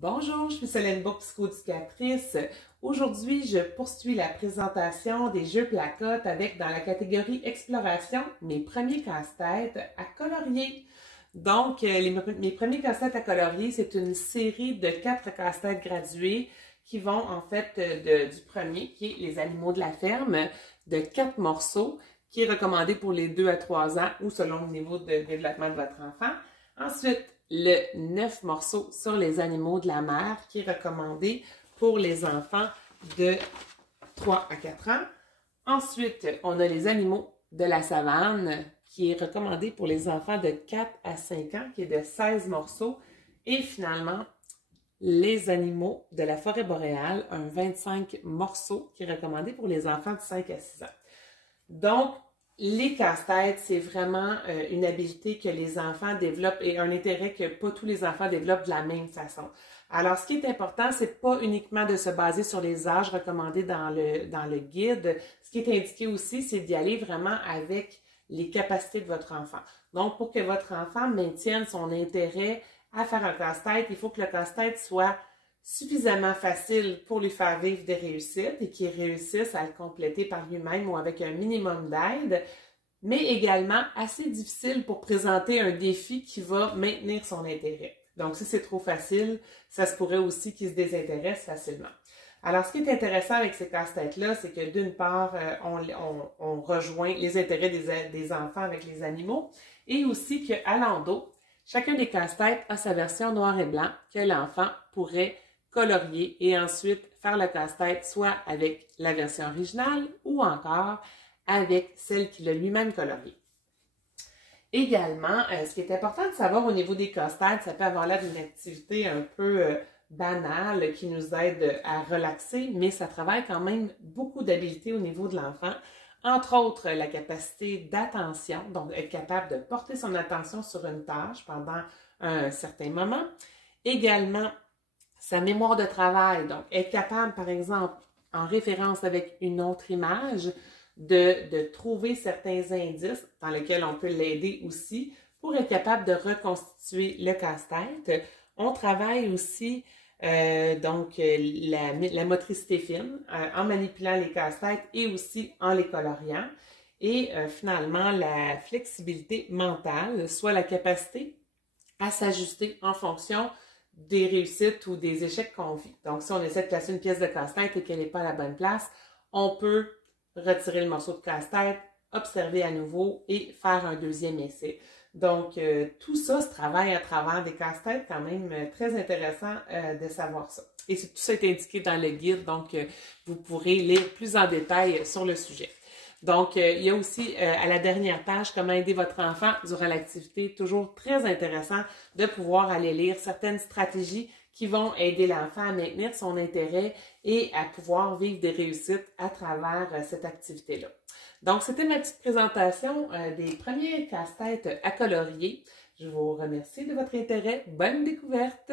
Bonjour, je suis Solène Bourque, psychoéducatrice. Aujourd'hui, je poursuis la présentation des jeux placotes avec, dans la catégorie Exploration, mes premiers casse-têtes à colorier. Donc, mes premiers casse-têtes à colorier, c'est une série de 4 casse-têtes gradués qui vont en fait du premier, qui est les animaux de la ferme, de 4 morceaux, qui est recommandé pour les 2 à 3 ans ou selon le niveau de développement de votre enfant. Ensuite, le 9 morceaux sur les animaux de la mer, qui est recommandé pour les enfants de 3 à 4 ans. Ensuite, on a les animaux de la savane, qui est recommandé pour les enfants de 4 à 5 ans, qui est de 16 morceaux. Et finalement, les animaux de la forêt boréale, un 25 morceaux, qui est recommandé pour les enfants de 5 à 6 ans. Donc, les casse-têtes, c'est vraiment une habileté que les enfants développent et un intérêt que pas tous les enfants développent de la même façon. Alors, ce qui est important, c'est pas uniquement de se baser sur les âges recommandés dans le guide. Ce qui est indiqué aussi, c'est d'y aller vraiment avec les capacités de votre enfant. Donc, pour que votre enfant maintienne son intérêt à faire un casse-tête, il faut que le casse-tête soit suffisamment facile pour lui faire vivre des réussites et qu'il réussisse à le compléter par lui-même ou avec un minimum d'aide, mais également assez difficile pour présenter un défi qui va maintenir son intérêt. Donc, si c'est trop facile, ça se pourrait aussi qu'il se désintéresse facilement. Alors, ce qui est intéressant avec ces casse-têtes-là, c'est que d'une part, on rejoint les intérêts des enfants avec les animaux et aussi qu'à l'endos, chacun des casse-têtes a sa version noir et blanc que l'enfant pourrait colorier et ensuite faire le casse-tête soit avec la version originale ou encore avec celle qu'il a lui-même coloriée. Également, ce qui est important de savoir au niveau des casse-têtes, ça peut avoir l'air d'une activité un peu banale qui nous aide à relaxer, mais ça travaille quand même beaucoup d'habiletés au niveau de l'enfant. Entre autres, la capacité d'attention, donc être capable de porter son attention sur une tâche pendant un certain moment. Également, sa mémoire de travail, donc être capable, par exemple, en référence avec une autre image, de trouver certains indices dans lesquels on peut l'aider aussi pour être capable de reconstituer le casse-tête. On travaille aussi la motricité fine en manipulant les casse-têtes et aussi en les coloriant. Et finalement, la flexibilité mentale, soit la capacité à s'ajuster en fonction des réussites ou des échecs qu'on vit. Donc, si on essaie de placer une pièce de casse-tête et qu'elle n'est pas à la bonne place, on peut retirer le morceau de casse-tête, observer à nouveau et faire un deuxième essai. Donc, tout ça se travaille à travers des casse-têtes quand même très intéressant de savoir ça. Et tout ça est indiqué dans le guide, donc vous pourrez lire plus en détail sur le sujet. Donc, il y a aussi à la dernière page, comment aider votre enfant durant l'activité. Toujours très intéressant de pouvoir aller lire certaines stratégies qui vont aider l'enfant à maintenir son intérêt et à pouvoir vivre des réussites à travers cette activité-là. Donc, c'était ma petite présentation des premiers casse-têtes à colorier. Je vous remercie de votre intérêt. Bonne découverte!